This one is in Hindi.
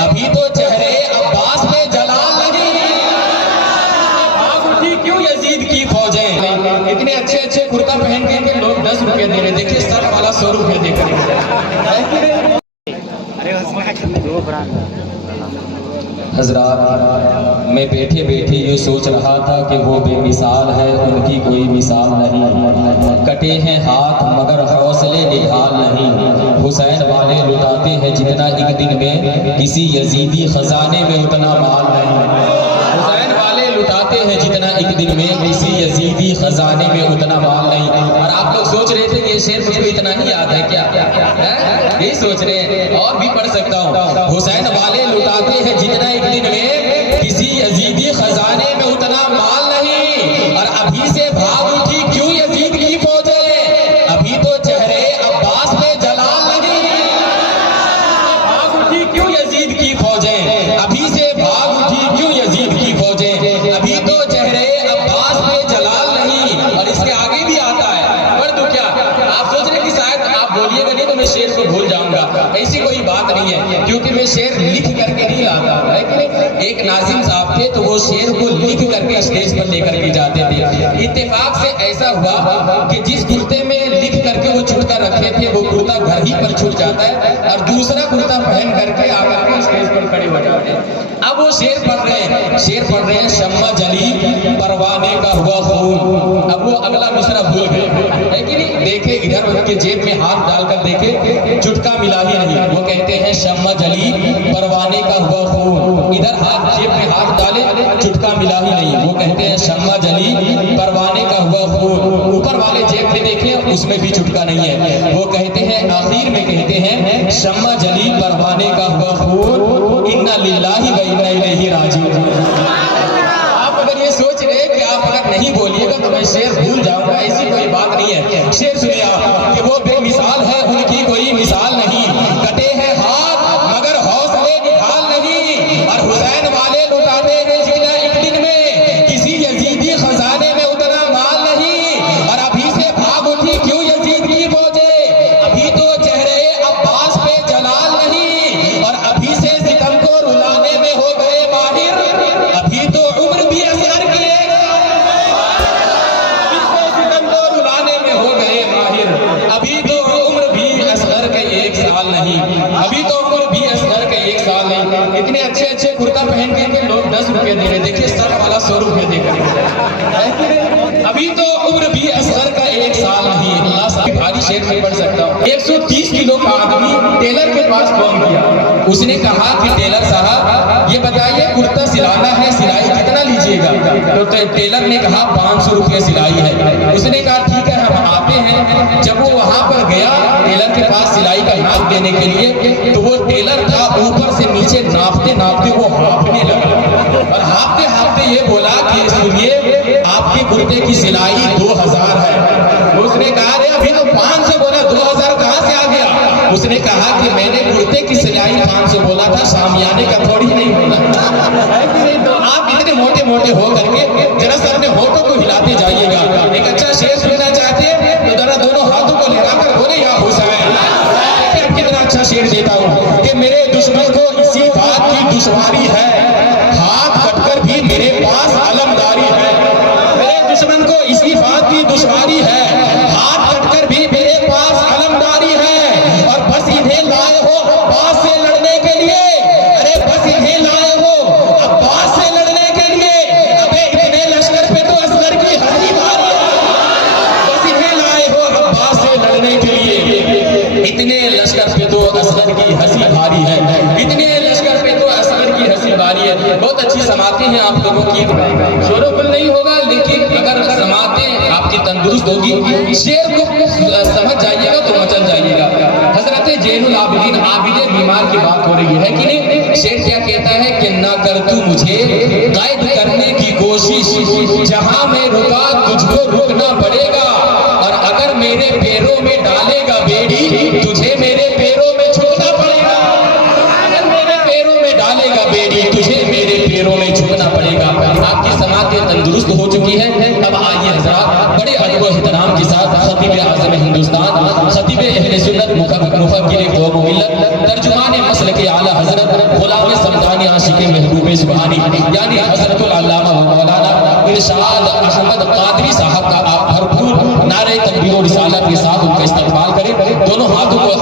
अभी तो चेहरे अब्बास पे जलाल नहीं, आग उठी क्यों यजीद की फौजें। इतने अच्छे अच्छे कुर्ता पहन के लोग 10 रुपए दे रहे, देखिए सर वाला 100 रुपए दे कर। हजरात, मैं बैठे बैठे ये सोच रहा था कि वो बेमिसाल है, उनकी कोई मिसाल नहीं। कटे हैं हाथ मगर हौसले निढाल नहीं। हुसैन वाले लुटाते हैं जितना एक दिन में, किसी यजीदी खजाने में उतना माल नहीं। हुसैन वाले लुटाते हैं जितना एक दिन में, किसी यजीदी खजाने में उतना माल नहीं। और आप लोग सोच रहे थे कि ये शेर मुझको इतना ही याद है क्या? यही सोच रहे हैं, और भी पढ़ सकता हूँ। हुसैन वाले लुटाते हैं जितना एक दिन में, किसी यजीदी खजाने में उतना माल नहीं। और अभी से भाग उठी क्यों यजीद की फौजें, अभी तो चेहरे अब्बास पे जलाल नहीं। भाग उठी क्यों यजीद की फौजें, अभी से भाग उठी क्यों यजीद की फौजें, अभी तो चेहरे अब्बास पे जलाल नहीं। और इसके आगे भी आता है, पढ़ दो क्या? आप सोच रहे कि शायद आप बोलिएगा नहीं तो मैं शेर को भूल जाऊंगा, ऐसी कोई बात नहीं है, क्योंकि मैं शेर लिख करके नहीं लाता है कि नहीं। एक नाजिम साहब थे तो वो शेर को लिख करके स्टेज पर लेकर के जाते थे। इत्तेफाक से ऐसा हुआ कि जिस कुर्ते में लिख करके वो छुटका रखे थे, वो कुर्ता घर ही पर छूट जाता है और दूसरा कुर्ता पहन करके आकर के स्टेज पर खड़े हो जाते हैं। अब वो शेर पढ़ रहे हैं, शम्मा जली परवाने का हुआ खून। अब वो अगला मिसरा भूल गए, है कि नहीं। देखे इधर उनके जेब में हाथ डालकर देखे, चुटका मिला ही नहीं। वो कहते हैं शम्मा जली परवाने का हुआ खून, इधर हाथ जेब में हाथ डाले, चुटका मिला ही नहीं। वो कहते हैं शम्मा जली परवाने का हुआ खून, ऊपर वाले जेब में देखे उसमें भी चुटका नहीं है। वो कहते हैं आखिर में कहते हैं शम्मा जली परवाने का हुआ खून, इन्ना लिल्लाहि व इन्ना इलैहि राजिऊन। आप अगर ये सोच रहे कि आप अगर नहीं बोलिएगा तो मैं शेर भूल जाऊंगा, ऐसी कोई बात नहीं है। शेर सुनिए आप कि वो बेमिसाल है, उनकी कोई मिसाल नहीं। कटे हैं हाथ मगर हौसले निढाल नहीं। और हुसैन वाले लुटाते हैं जितना एक दिन में, किसी यजीदी खजाने में उतना माल नहीं। और अभी से भाग उठी क्यों यजीद की फौजें, अभी तो चेहरे अब्बास पे जलाल नहीं। और अभी से सितम को रुलाने में हो गए माहिर, अभी तो उम्र भी असगर की है, सितम को रुलाने में हो गए माहिर। अभी तो उम्र भी असगर के 1 साल नहीं, अभी तो उम्र भी असगर के 1 साल नहीं। इतने अच्छे अच्छे कुर्ता पहन के लोग 10 रुपए दे रहे, देखिए सर वाला 100 रुपए दे कर। अभी तो उम्र भी असगर का 1 साल नहीं। भारी शेर में पढ़ सकता हूँ। 130 किलो का आदमी टेलर के पास फोन किया, उसने कहा कि टेलर साहब ये बताइए कुर्ता सिलाना है, सिलाई कितना लीजिएगा? तो टेलर ने कहा 500 रुपये सिलाई है। उसने कहा ठीक है हम आते हैं। जब वो वहां पर गया टेलर के पास सिलाई का नाप देने के लिए, तो वो टेलर था ऊपर से नीचे नापते नापते वो हाँफने लगा और हाँफते हाँफते ये बोला कि सुनिए आपके कुर्ते की सिलाई 2000 है। उसने कहा अरे अभी तो 500 बोला, 2000 कहाँ से आ गया? उसने कहा कि मैंने कुर्ते की सिलाई 500 बोला था, शामियाने का थोड़ी नहीं बोला। तो आप इतने मोटे मोटे हो करके जरा सर ने होठों को हिलाते जाइएगा। एक अच्छा शेर सुनना चाहते हैं तो जरा दोनों हाथों को लहराकर बोले या हुसैन। कितना अच्छा शेर देता हूँ कि मेरे दुश्मन को इसी बात की दुश्वारी है, हाथ कटकर भी मेरे पास अलमदारी है। मेरे दुश्मन को इसी बात की दुश्वारी है, हाथ कटकर भी मेरे पास अलमदारी है। और बस इन्हें लाए हो अब्बास से लड़ने के लिए, अरे बस इन्हें लाए हो अब्बास से लड़ने के लिए। अबे इतने लश्कर पे तो असगर की हंसी भारी है, बस इन्हें लाए हो अब्बास से लड़ने के लिए। इतने लश्कर पे तो असगर की हंसी भारी है, इतने लश्कर पे तो असगर की हंसी भारी है। बहुत अच्छी समातें हैं आप लोगों की, शोरगुल नहीं होगा लेकिन अगर समातें आपकी तंदुरुस्त होगी, शेर को समझ जाइएगा तो मचल जाइएगा। हजरत जैनुल आबिदीन बीमार की बात हो रही है कि नहीं। शेर क्या कहता है कि ना कर तू मुझे कैद करने की कोशिश, जहां मैं रुका तुझको रुकना पड़ेगा। और अगर मेरे पैरों में डालेगा बेड़ी, तुझे मेरे पैरों में झुकना पड़ेगा। अगर मेरे पैरों में डालेगा बेड़ी, तुझे मेरे पैरों में झुकना पड़ेगा। आपकी समातें तंदुरुस्त हो चुकी है। अब आइए हजरात बड़े अदब व एहतराम के साथ खतीब आज़म हिंदुस्तान खतीब अहले सुन्नत मुफक्किर कौम व मिल्लत तर्जुमान मसल के आला हजरत गुलाम समदानी आशिक महबूब सुभानी यानी हजरतुल अल्लामा व मौलाना इरशाद अहमद कादरी साहब का आप भरपूर नारे तकबीर और रिसालत के साथ उनका इस्तकबाल करें। दोनों हाथों को